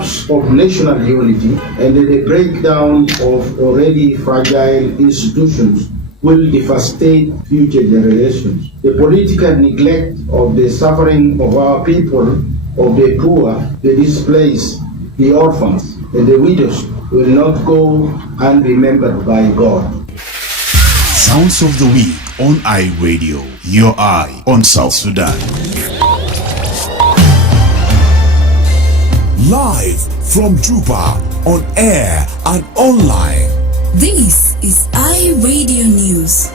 collapse of national unity and the breakdown of already fragile institutions will devastate future generations. The political neglect of the suffering of our people, of the poor, the displaced, the orphans, and the widows will not go unremembered by God. Sounds of the Week on iRadio, your eye on South Sudan. Live from Juba, on air and online. This is iRadio News.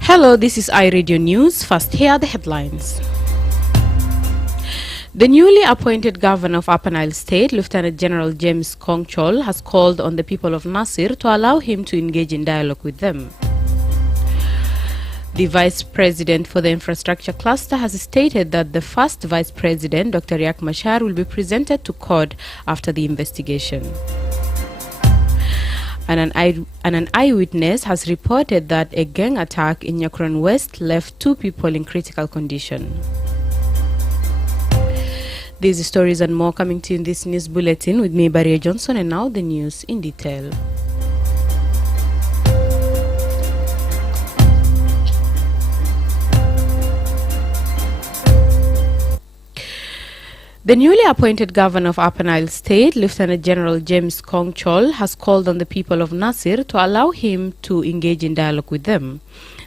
Hello, this is iRadio News. First, here are the headlines. The newly appointed governor of Upper Nile State, Lieutenant General James Kongchol, has called on the people of Nasir to allow him to engage in dialogue with them. The Vice President for the Infrastructure Cluster has stated that the first Vice President, Dr. Riek Machar, will be presented to court after the investigation. And an eyewitness has reported that a gang attack in Nyakron West left 2 people in critical condition. These stories and more coming to you in this news bulletin with me, Barry Johnson, and now the news in detail. The newly appointed governor of Upper Nile State, Lieutenant General James Kongchol, has called on the people of Nasir to allow him to engage in dialogue with them.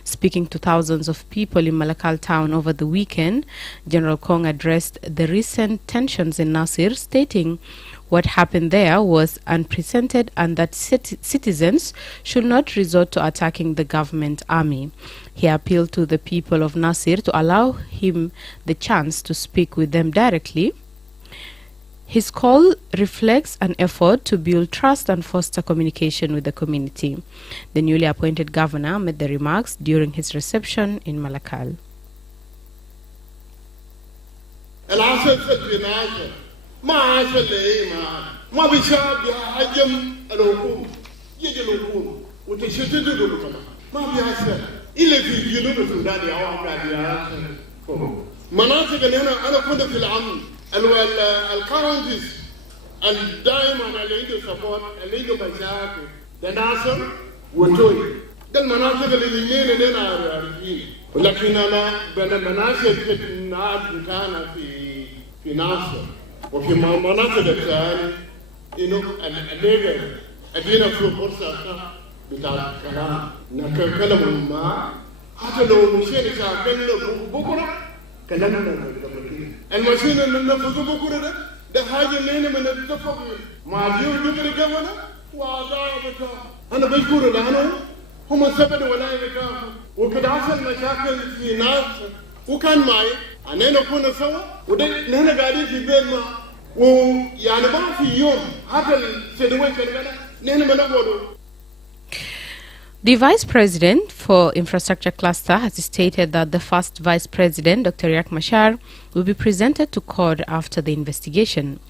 Speaking to thousands of people in Malakal town over the weekend, General Kong addressed the recent tensions in Nasir, stating what happened there was unprecedented and that citizens should not resort to attacking the government army. He appealed to the people of Nasir to allow him the chance to speak with them directly. His call reflects an effort to build trust and foster communication with the community. The newly appointed governor made the remarks during his reception in Malakal. الكارنتيز دائما اللي عنده سبورت اللي عنده مشاكل ده ناصر وتوي ده المناطق اللي يمين لنا عارفين ولكن انا بين المناطق كان في ناصر وفي مناطق الثانيه انه الليبر ادينا في فرصه بتاع كلام نتكلم مع حتى لو مشينا شاكل بكره كلامنا المشين اللي نفذوا بكره ده حاجه اللي هنا من التفق مع ديو دبر جوانا وعذاب انا بشكر لانه هم السبب ولا يكافئ وكده حصل مشاكل في ناس وكان معي انا كنا سوا وده هنا قاعدين في بيتنا ويعني ما في يوم حتى السنوات كده نحن بنقعد. The Vice President for Infrastructure Cluster has stated that the first Vice President, Dr. Riek Machar, will be presented to court after the investigation.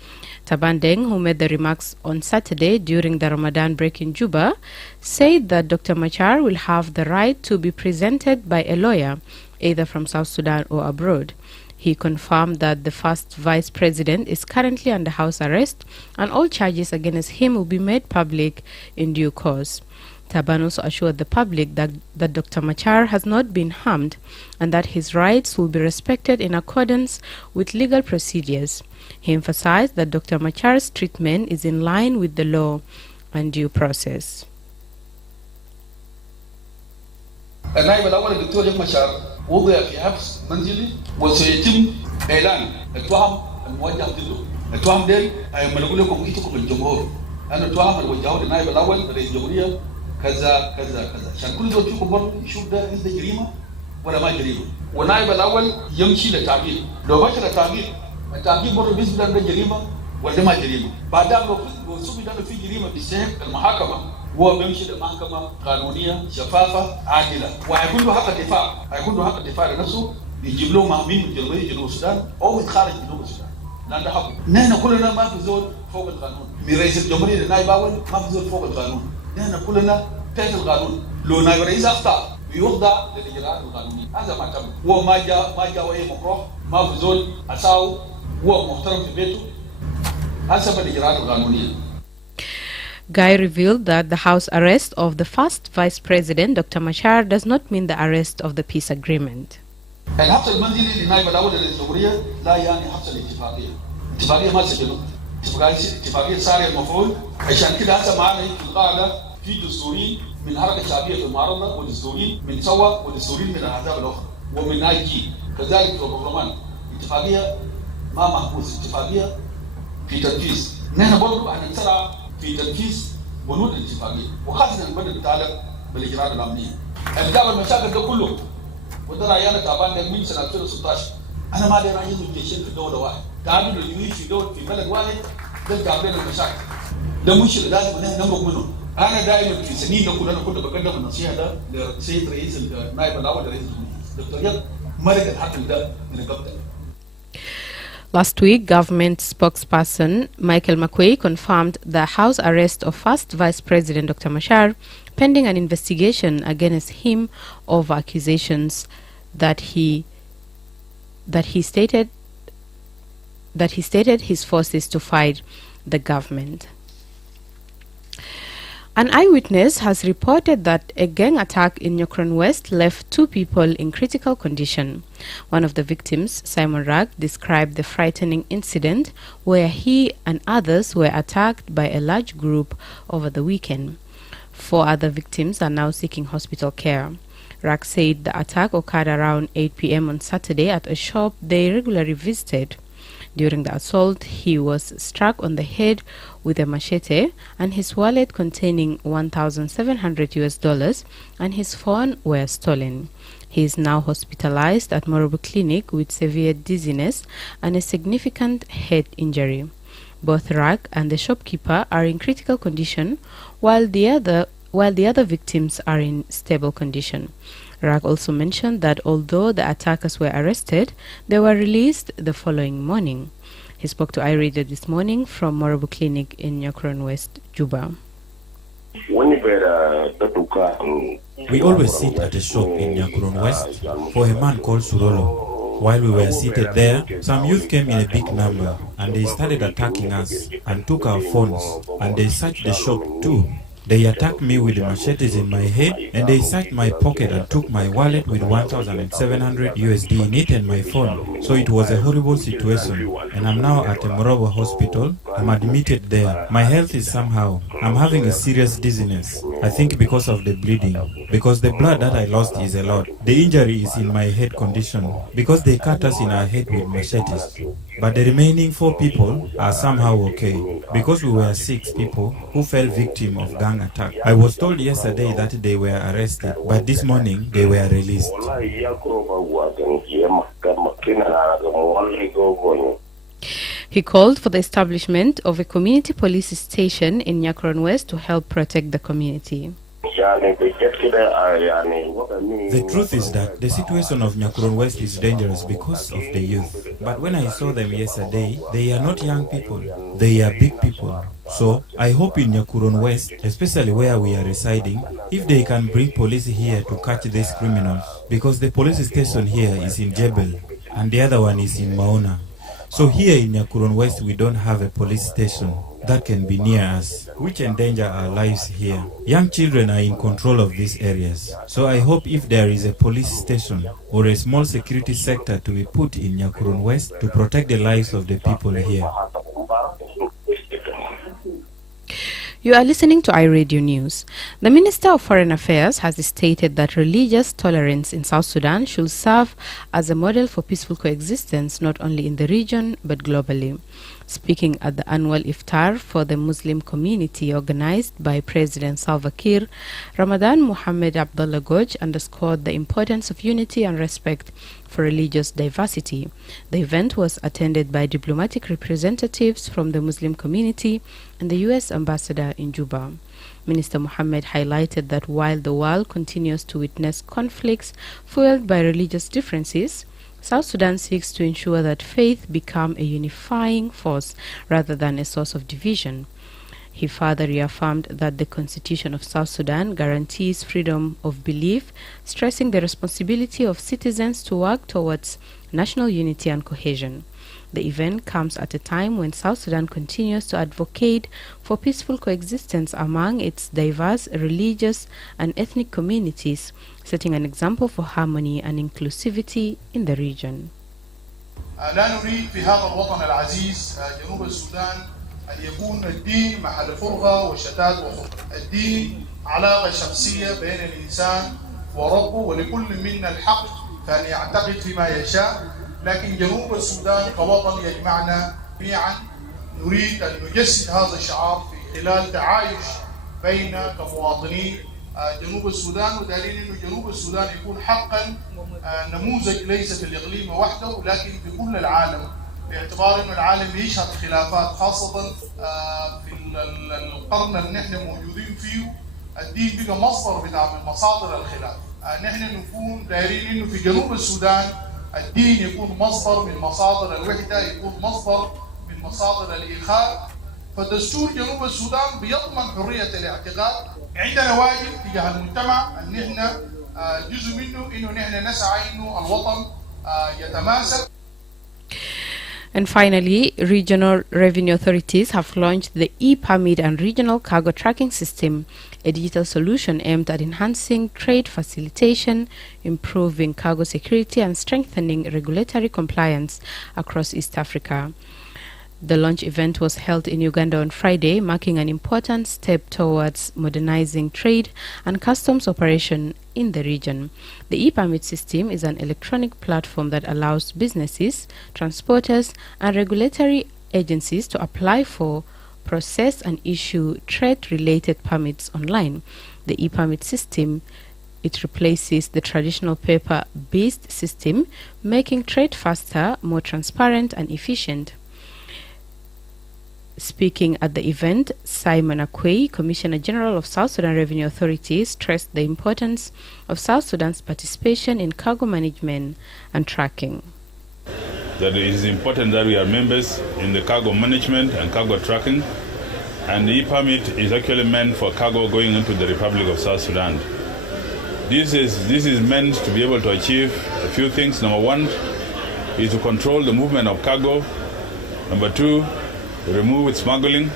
Tabandeng, who made the remarks on Saturday during the Ramadan break in Juba, said that Dr. Machar will have the right to be presented by a lawyer, either from South Sudan or abroad. He confirmed that the first Vice President is currently under house arrest and all charges against him will be made public in due course. Taban also assured the public that Dr. Machar has not been harmed and that his rights will be respected in accordance with legal procedures. He emphasized that Dr. Machar's treatment is in line with the law and due process. النائب الأول الدكتور ريك مشار وضع في حبس منزلي وسيتم إعلان التهم الموجه ضده. التهم دي بنقول لكم إيتكم الجمهور. أنا التهم اللي وجهه للنائب الأول رئيس الجمهورية كذا كذا كذا عشان كل دول فيكم برضه يشوف ده إذا جريمة ولا ما جريمة. والنائب الأول يمشي للتعبير. لو مشى للتعبير التعبير برضه بيثبت ده جريمة ولا ما جريمة. بعدها لو ثبت ده في جريمة بيستحق المحاكمة هو بيمشي لمحكمة قانونية شفافة عادلة وهيكون له حق الدفاع. هيكون له حق الدفاع لنفسه يجيب له مهمين من جنوب السودان أو يتخارج جنوب السودان. لأن ده حقه. نحن كلنا ما في زول فوق القانون. من رئيس الجمهورية للنائب الأول ما في زول فوق القانون. نحن كلنا تحت القانون. لو نائب الرئيس أخطأ بيوضع للإجراءات القانونية. هذا ما تم. هو ما جاء أي مكروه، ما في زول أساو، هو محترم في بيته حسب الإجراءات القانونية. Guy revealed that the House arrest of the first Vice President, Dr. Machar, does not mean the arrest of the peace agreement. الحبس المنزلي لنائب الأول للجمهورية لا يعني حبس الاتفاقية. اتفاقية ما سجلوا. اتفاقية صار المفعول. عشان كده هسه معانا في القاعدة في دستورين من حركة شعبية في المعارضة، ودستورين من سوا، ودستورين من الأحزاب الأخرى، ومن IG كذلك في البرلمان. اتفاقية ما محبوس، اتفاقية في تنفيذ. نحن برضو هنتسرع في تنفيذ بنود الاتفاقية، وخاصة البند المتعلق بالإجراءات الأمنية. الجاب المشاكل ده كله وده رأينا تعبان ده من سنة 2016. أنا ما أدري رأيي الجيشين في دولة واحد، تعامل الجيوش في بلد واحد ده جاب لنا المشاكل. ده مشكلة لازم نمرق منه. أنا دائما في سنين ده كلنا كنت بقدم النصيحة ده لسيد رئيس النائب الأول لرئيس الجمهورية دكتور يد مرق الحكم ده من قبل. Last week, government spokesperson Michael McQuay confirmed the House arrest of first Vice President Dr. Machar, pending an investigation against him over accusations that he stated his forces to fight the government. An eyewitness has reported that a gang attack in Nyokron West left 2 people in critical condition. One of the victims, Simon Ragg, described the frightening incident where he and others were attacked by a large group over the weekend. 4 other victims are now seeking hospital care. Ragg said the attack occurred around 8 p.m. on Saturday at a shop they regularly visited. During the assault, he was struck on the head with a machete, and his wallet containing $1,700 and his phone were stolen. He is now hospitalized at Morobo Clinic with severe dizziness and a significant head injury. Both Ragg and the shopkeeper are in critical condition, while the other victims are in stable condition. Ragg also mentioned that although the attackers were arrested, they were released the following morning. He spoke to iRadio this morning from Morobo Clinic in Nyokron West, Juba. We always sit at a shop in Nyokron West for a man called Surolo. While we were seated there, some youth came in a big number and they started attacking us and took our phones, and they searched the shop too. They attacked me with machetes in my head, and they searched my pocket and took my wallet with $1,700 in it and my phone. So it was a horrible situation, and I'm now at a Morobo hospital. I'm admitted there. My health is somehow. I'm having a serious dizziness. I think because of the bleeding. Because the blood that I lost is a lot. The injury is in my head condition because they cut us in our head with machetes. But the remaining 4 people are somehow okay, because we were 6 people who fell victim of gang attack. I was told yesterday that they were arrested, but this morning they were released. He called for the establishment of a community police station in Nyakron West to help protect the community. The truth is that the situation of Nyakron West is dangerous because of the youth. But when I saw them yesterday, they are not young people, they are big people. So I hope in Nyakron West, especially where we are residing, if they can bring police here to catch these criminals, because the police station here is in Jebel and the other one is in Maona. So here in Nyakron West, we don't have a police station that can be near us, which endanger our lives here. Young children are in control of these areas. So I hope if there is a police station or a small security sector to be put in Nyakron West to protect the lives of the people here. You are listening to iRadio News. The Minister of Foreign Affairs has stated that religious tolerance in South Sudan should serve as a model for peaceful coexistence not only in the region but globally. Speaking at the annual iftar for the Muslim community organized by President Salva Kiir, Ramadan Muhammad Abdullah Goj underscored the importance of unity and respect for religious diversity. The event was attended by diplomatic representatives from the Muslim community and the U.S. ambassador in Juba. Minister Muhammad highlighted that while the world continues to witness conflicts fueled by religious differences, South Sudan seeks to ensure that faith become a unifying force rather than a source of division. He further reaffirmed that the Constitution of South Sudan guarantees freedom of belief, stressing the responsibility of citizens to work towards national unity and cohesion. The event comes at a time when South Sudan continues to advocate for peaceful coexistence among its diverse religious and ethnic communities, setting an example for harmony and inclusivity in the region. لا نريد في هذا الوطن العزيز جنوب السودان أن يكون الدين محل فرقة وشتات وخطر. الدين علاقة شخصية بين الإنسان وربه، ولكل منا الحق فأن يعتقد فيما يشاء، لكن جنوب السودان كوطن يجمعنا جميعا. نريد أن نجسد هذا الشعار في خلال تعايش بين كمواطنين جنوب السودان، ودليل أن جنوب السودان يكون حقا نموذج ليس في الإقليم وحده ولكن في كل العالم، باعتبار أن العالم يشهد خلافات، خاصة في القرن اللي نحن موجودين فيه الدين بقى مصدر بتاع من مصادر الخلاف. نحن نكون دايرين إنه في جنوب السودان الدين يكون مصدر من مصادر الوحدة، يكون مصدر من مصادر الإخاء. فدستور جنوب السودان بيضمن حرية الاعتقاد. عندنا واجب تجاه المجتمع أن نحن جزء منه إنه نحن نسعى إنه الوطن يتماسك. And finally, regional revenue authorities have launched the e-permit and regional cargo tracking system, a digital solution aimed at enhancing trade facilitation, improving cargo security, and strengthening regulatory compliance across East Africa. The launch event was held in Uganda on Friday, marking an important step towards modernizing trade and customs operation in the region. The e-permit system is an electronic platform that allows businesses, transporters, and regulatory agencies to apply for, process, and issue trade-related permits online. The e-permit system, it replaces the traditional paper-based system, making trade faster, more transparent, and efficient. Speaking at the event, Simon Akwei, Commissioner General of South Sudan Revenue Authority, stressed the importance of South Sudan's participation in cargo management and tracking. That it is important that we are members in the cargo management and cargo tracking, and the e-permit is actually meant for cargo going into the Republic of South Sudan. This is meant to be able to achieve a few things. Number one is to control the movement of cargo. Number two, remove smuggling.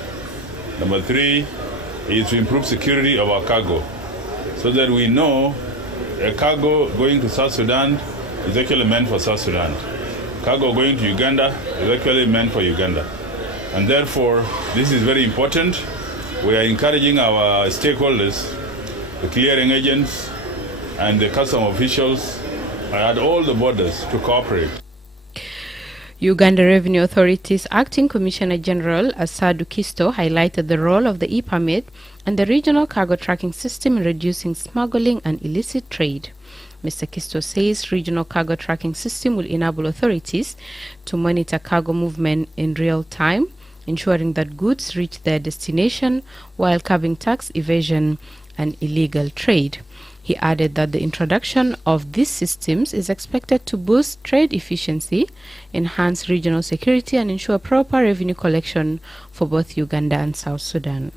Number three is to improve security of our cargo, so that we know a cargo going to South Sudan is actually meant for South Sudan. Cargo going to Uganda is actually meant for Uganda. And therefore, this is very important. We are encouraging our stakeholders, the clearing agents and the custom officials at all the borders to cooperate. Uganda Revenue Authority's Acting Commissioner General Asadu Kisto highlighted the role of the e-permit and the regional cargo tracking system in reducing smuggling and illicit trade. Mr. Kisto says regional cargo tracking system will enable authorities to monitor cargo movement in real time, ensuring that goods reach their destination while curbing tax evasion and illegal trade. He added that the introduction of these systems is expected to boost trade efficiency, enhance regional security, and ensure proper revenue collection for both Uganda and South Sudan.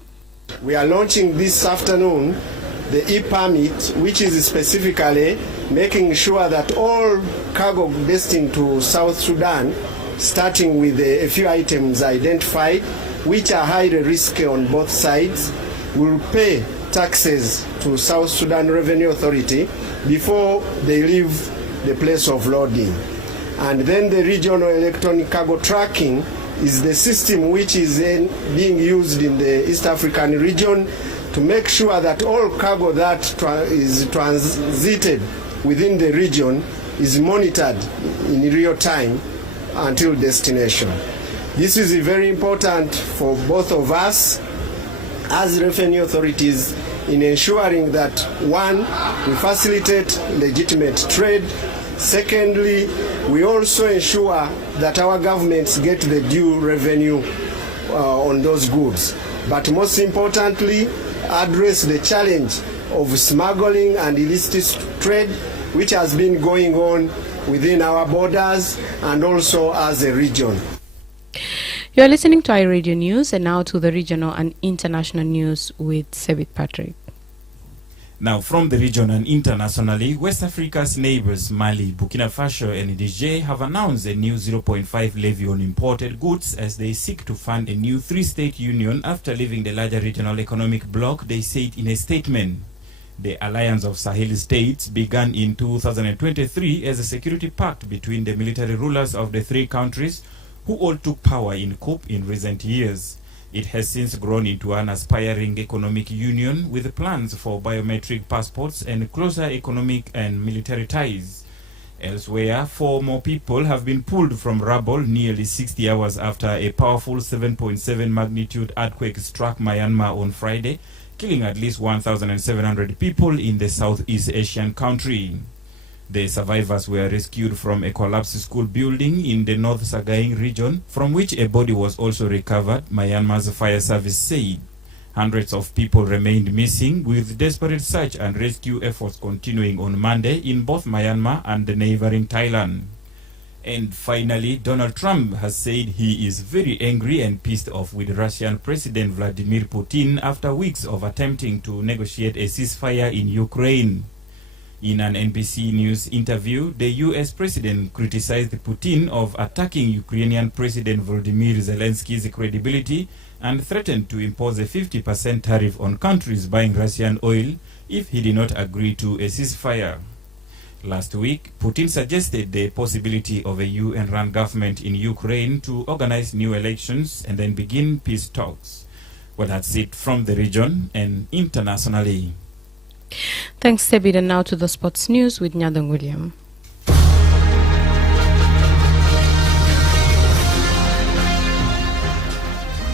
We are launching this afternoon the e-permit, which is specifically making sure that all cargo destined to South Sudan, starting with a few items identified, which are highly risky on both sides, will pay taxes to South Sudan Revenue Authority before they leave the place of loading. And then the regional electronic cargo tracking is the system which is being used in the East African region to make sure that all cargo that is transited within the region is monitored in real time until destination. This is very important for both of us as revenue authorities in ensuring that, one, we facilitate legitimate trade. Secondly, we also ensure that our governments get the due revenue on those goods. But most importantly, address the challenge of smuggling and illicit trade, which has been going on within our borders and also as a region. You are listening to iRadio News, and now to the regional and international news with Sebit Patrick. Now, from the region and internationally, West Africa's neighbors Mali, Burkina Faso and Niger have announced a new 0.5 levy on imported goods as they seek to fund a new three-state union after leaving the larger regional economic bloc, they said in a statement. The Alliance of Sahel States began in 2023 as a security pact between the military rulers of the three countries who all took power in coup in recent years. It has since grown into an aspiring economic union with plans for biometric passports and closer economic and military ties. Elsewhere, 4 more people have been pulled from rubble nearly 60 hours after a powerful 7.7 magnitude earthquake struck Myanmar on Friday, killing at least 1,700 people in the Southeast Asian country. The survivors were rescued from a collapsed school building in the North Sagaing region, from which a body was also recovered, Myanmar's fire service said. Hundreds of people remained missing, with desperate search and rescue efforts continuing on Monday in both Myanmar and the neighboring Thailand. And finally, Donald Trump has said he is very angry and pissed off with Russian President Vladimir Putin after weeks of attempting to negotiate a ceasefire in Ukraine. In an NBC News interview, the U.S. president criticized Putin of attacking Ukrainian President Volodymyr Zelensky's credibility and threatened to impose a 50% tariff on countries buying Russian oil if he did not agree to a ceasefire. Last week, Putin suggested the possibility of a UN-run government in Ukraine to organize new elections and then begin peace talks. Well, that's it from the region and internationally. Thanks, Sebit. And now to the sports news with Nyadong William.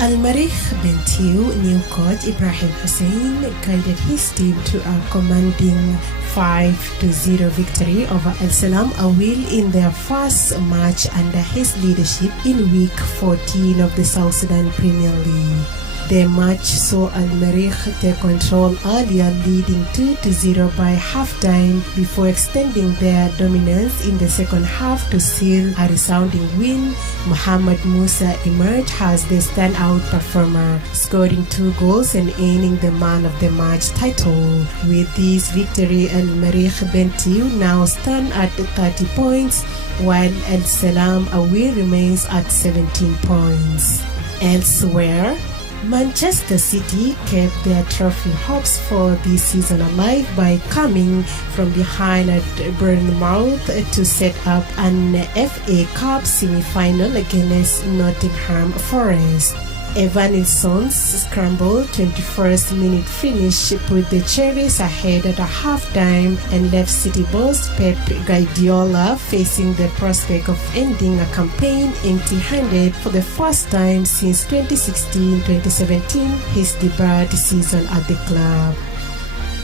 Al-Marikh Bentiu new coach Ibrahim Hussein guided his team to a commanding 5-0 victory over El Salam Awil in their first match under his leadership in week 14 of the South Sudan Premier League. The match saw Al-Marikh take control earlier, leading 2-0 by halftime before extending their dominance in the second half to seal a resounding win. Muhammad Musa emerged as the standout performer, scoring 2 goals and earning the man of the match title. With this victory, Al-Marikh Bentiu now stand at 30 points, while El Salam Awil remains at 17 points. Elsewhere, Manchester City kept their trophy hopes for this season alive by coming from behind at Bournemouth to set up an FA Cup semi-final against Nottingham Forest. Evanilson's scrambled 21st minute finish put the Cherries ahead at a halftime and left City boss Pep Guardiola facing the prospect of ending a campaign empty-handed for the first time since 2016-2017, his debut season at the club.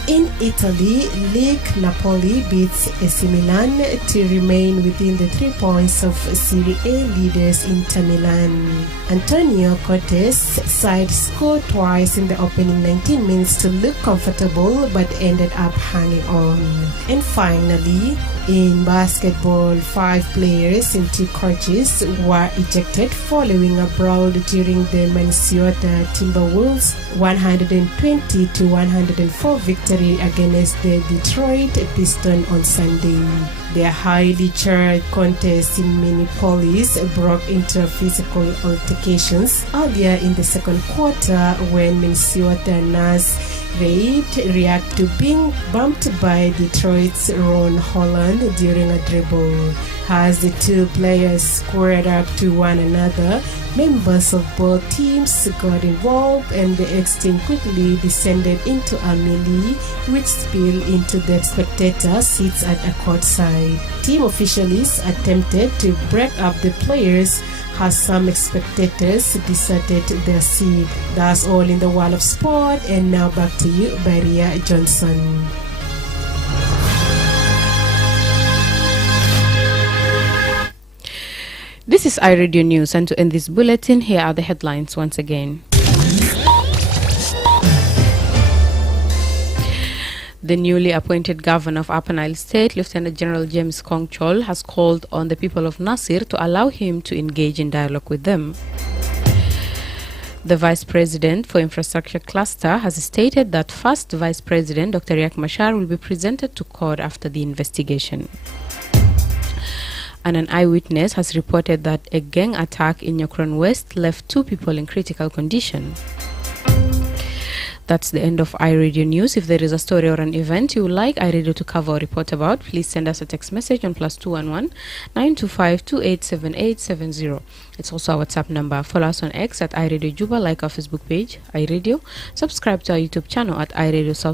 In Italy, League Napoli beats AC Milan to remain within the 3 points of Serie A leaders Inter Milan. Antonio Conte's side scored twice in the opening 19 minutes to look comfortable but ended up hanging on. And finally, in basketball, 5 players and 2 coaches were ejected following a brawl during the Minnesota Timberwolves 120-104 victory against the Detroit Pistons on Sunday. The highly charged contest in Minneapolis broke into physical altercations earlier in the second quarter when Minnesota Naz Reid reacted to being bumped by Detroit's Ron Holland during a dribble. As the 2 players squared up to one another, members of both teams got involved and the exchange quickly descended into a melee which spilled into the spectator seats at a courtside. Team officials attempted to break up the players as some spectators deserted their seat. That's all in the world of sport, and now back to you, Baria Johnson. This is iRadio News, and to end this bulletin, here are the headlines once again. The newly appointed governor of Upper Nile State, Lieutenant General James Kongchol, has called on the people of Nasir to allow him to engage in dialogue with them. The Vice President for Infrastructure Cluster has stated that first Vice President Dr. Riek Machar will be presented to court after the investigation. And an eyewitness has reported that a gang attack in Nyokron West left 2 people in critical condition. That's the end of iRadio News. If there is a story or an event you would like iRadio to cover or report about, please send us a text message on +211 925 287870. It's also our WhatsApp number. Follow us on X at iRadio Juba, like our Facebook page, iRadio. Subscribe to our YouTube channel at iRadio South.